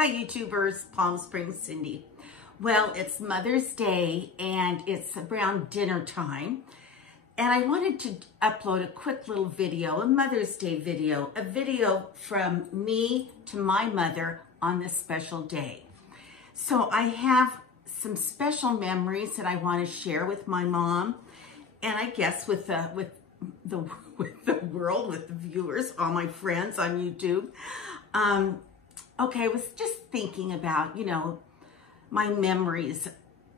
Hi YouTubers, Palm Springs Cindy. Well, it's Mother's Day and it's around dinner time. And I wanted to upload a quick little video, a Mother's Day video, a video from me to my mother on this special day. So I have some special memories that I want to share with my mom, and I guess with the world, with the viewers, all my friends on YouTube. Okay, I was just thinking about, my memories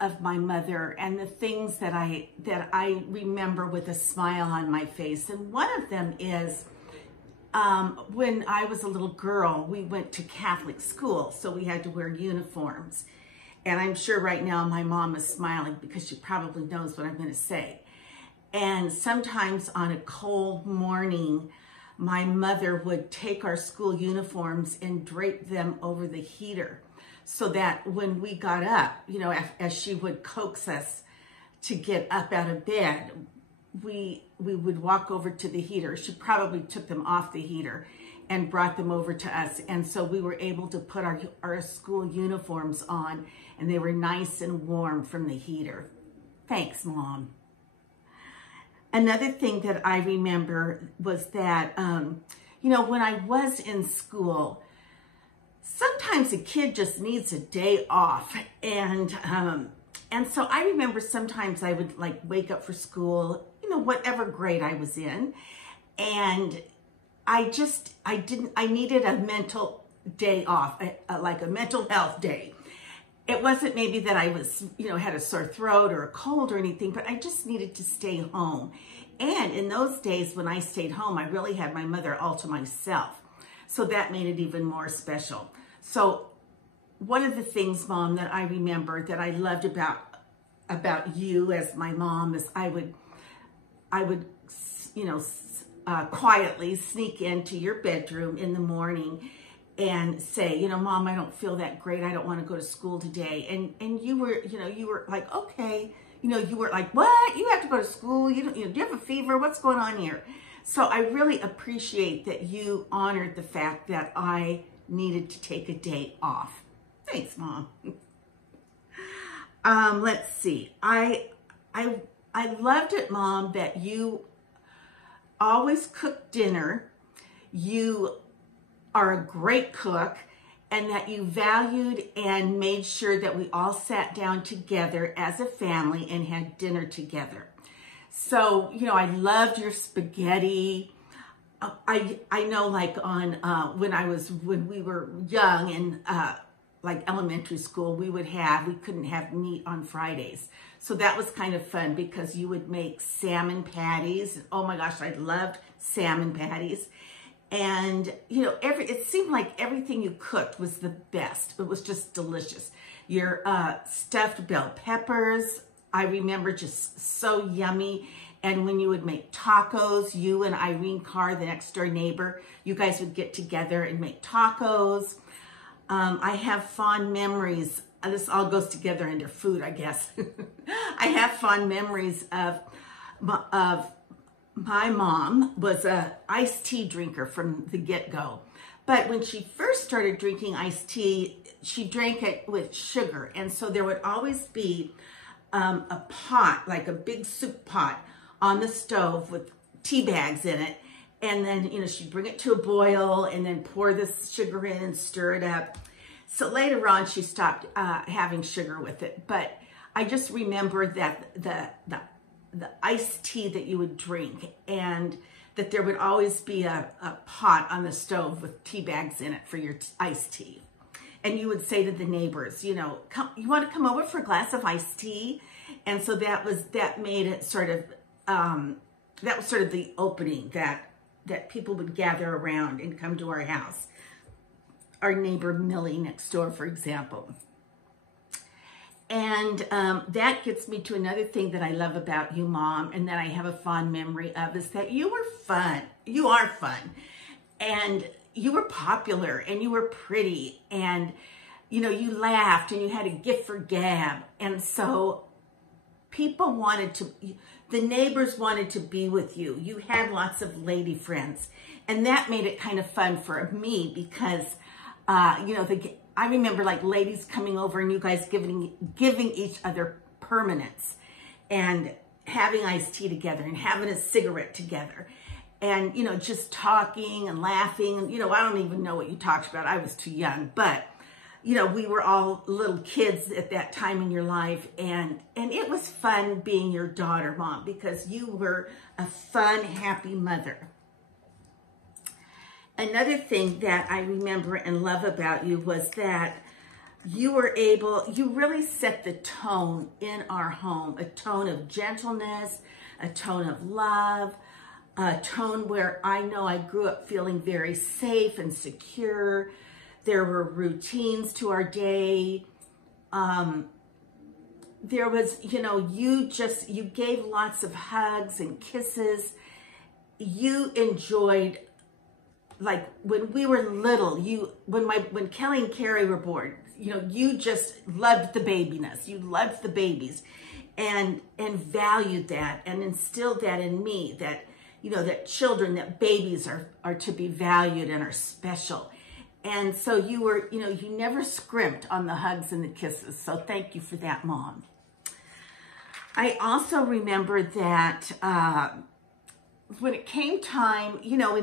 of my mother and the things that I remember with a smile on my face. And one of them is when I was a little girl, we went to Catholic school, so we had to wear uniforms. And I'm sure right now my mom is smiling because she probably knows what I'm going to say. And sometimes on a cold morning, my mother would take our school uniforms and drape them over the heater so that when we got up, as she would coax us to get up out of bed, we would walk over to the heater. She probably took them off the heater and brought them over to us. And so we were able to put our school uniforms on, and they were nice and warm from the heater. Thanks, Mom. Another thing that I remember was that, when I was in school, sometimes a kid just needs a day off. And so I remember sometimes I would wake up for school, whatever grade I was in. And I needed a mental day off, like a mental health day. It wasn't maybe that I was, had a sore throat or a cold or anything, but I just needed to stay home. And in those days when I stayed home, I really had my mother all to myself. So that made it even more special. So one of the things, Mom, that I remember that I loved about you as my mom is I would quietly sneak into your bedroom in the morning and say, Mom, I don't feel that great. I don't want to go to school today. And you were, you were like, okay. You were like, what? You have to go to school? Do you have a fever? What's going on here? So I really appreciate that you honored the fact that I needed to take a day off. Thanks, Mom. Let's see. I loved it, Mom, that you always cooked dinner. You are a great cook, and that you valued and made sure that we all sat down together as a family and had dinner together. So, I loved your spaghetti. I know when we were young in elementary school, we couldn't have meat on Fridays. So that was kind of fun because you would make salmon patties. Oh my gosh, I loved salmon patties. And, it seemed like everything you cooked was the best. It was just delicious. Your stuffed bell peppers, I remember, just so yummy. And when you would make tacos, you and Irene Carr, the next door neighbor, you guys would get together and make tacos. I have fond memories. This all goes together into food, I guess. I have fond memories of my mom was a iced tea drinker from the get-go. But when she first started drinking iced tea, she drank it with sugar. And so there would always be a pot, like a big soup pot on the stove with tea bags in it. And then, she'd bring it to a boil and then pour this sugar in and stir it up. So later on, she stopped having sugar with it. But I just remember that the iced tea that you would drink, and that there would always be a pot on the stove with tea bags in it for your iced tea. And you would say to the neighbors, you want to come over for a glass of iced tea? And so that made it sort of, that was sort of the opening that people would gather around and come to our house. Our neighbor Millie next door, for example. And that gets me to another thing that I love about you, Mom, and that I have a fond memory of, is that you were fun. You are fun. And you were popular, and you were pretty, and, you laughed, and you had a gift for gab. And so the neighbors wanted to be with you. You had lots of lady friends. And that made it kind of fun for me because, I remember like ladies coming over and you guys giving each other permanents and having iced tea together and having a cigarette together and, you know, just talking and laughing. And, you know, I don't even know what you talked about. I was too young, but, you know, we were all little kids at that time in your life. And it was fun being your daughter, Mom, because you were a fun, happy mother. Another thing that I remember and love about you was that you really set the tone in our home, a tone of gentleness, a tone of love, a tone where I know I grew up feeling very safe and secure. There were routines to our day. There was, you know, you gave lots of hugs and kisses. You enjoyed, like when we were little, when Kelly and Carrie were born, you know, you just loved the babiness. You loved the babies and valued that and instilled that in me, that, you know, that children, that babies are to be valued and are special. And so you were, you know, you never scrimped on the hugs and the kisses. So thank you for that, Mom. I also remember that when it came time, you know,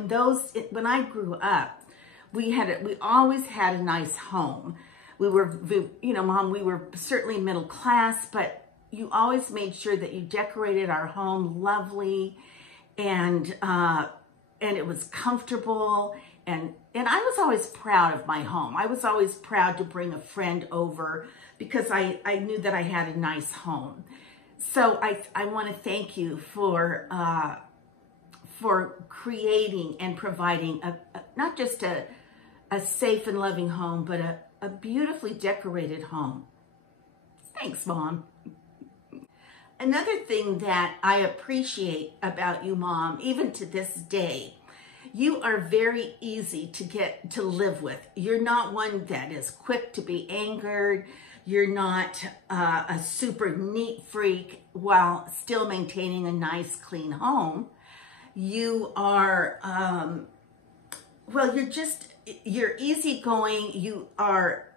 when I grew up, we always had a nice home. We were, you know, Mom, we were certainly middle class, but you always made sure that you decorated our home lovely and it was comfortable. And I was always proud of my home. I was always proud to bring a friend over because I knew that I had a nice home. So I want to thank you for creating and providing not just a safe and loving home, but a beautifully decorated home. Thanks, Mom. Another thing that I appreciate about you, Mom, even to this day, you are very easy to live with. You're not one that is quick to be angered. You're not a super neat freak while still maintaining a nice, clean home. You are, well, you're easygoing. You are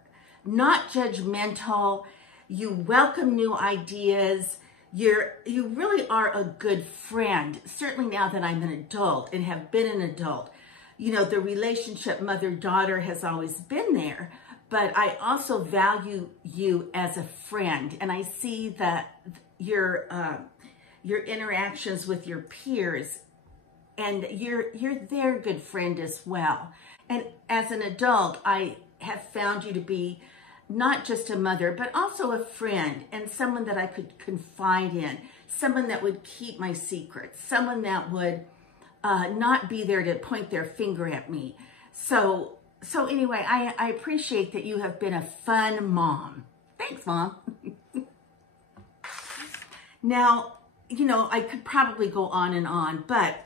not judgmental. You welcome new ideas. You really are a good friend. Certainly now that I'm an adult and have been an adult, you know, the relationship mother-daughter has always been there, but I also value you as a friend. And I see that your interactions with your peers, and you're their good friend as well. And as an adult, I have found you to be not just a mother, but also a friend and someone that I could confide in, someone that would keep my secrets, someone that would not be there to point their finger at me. So anyway, I appreciate that you have been a fun mom. Thanks, Mom. Now, you know, I could probably go on and on, but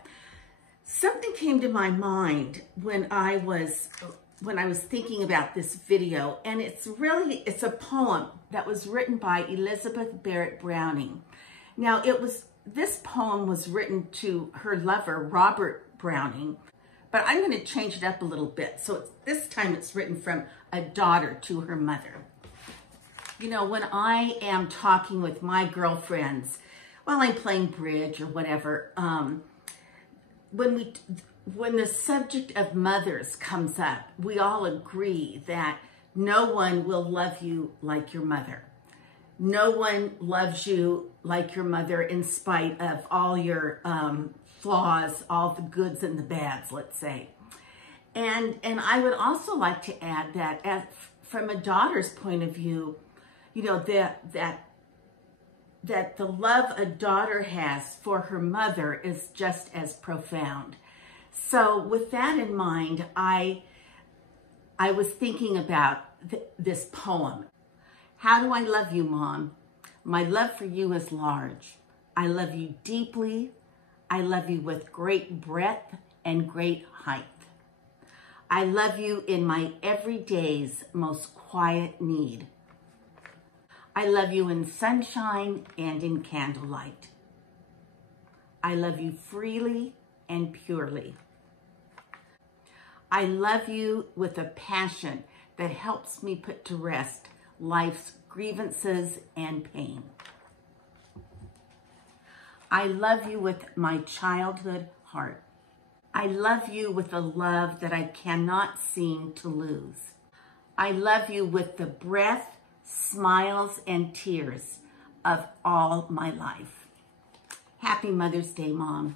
something came to my mind when I was thinking about this video, and it's a poem that was written by Elizabeth Barrett Browning. Now, this poem was written to her lover, Robert Browning, but I'm going to change it up a little bit. So this time it's written from a daughter to her mother. You know, when I am talking with my girlfriends while I'm playing bridge or whatever, when the subject of mothers comes up, we all agree that no one will love you like your mother. No one loves you like your mother in spite of all your flaws, all the goods and the bads, let's say. And I would also like to add that from a daughter's point of view, you know, that the love a daughter has for her mother is just as profound. So with that in mind, I was thinking about this poem. How do I love you, Mom? My love for you is large. I love you deeply. I love you with great breadth and great height. I love you in my everyday's most quiet need. I love you in sunshine and in candlelight. I love you freely and purely. I love you with a passion that helps me put to rest life's grievances and pain. I love you with my childhood heart. I love you with a love that I cannot seem to lose. I love you with the breath, smiles, and tears of all my life. Happy Mother's Day, Mom.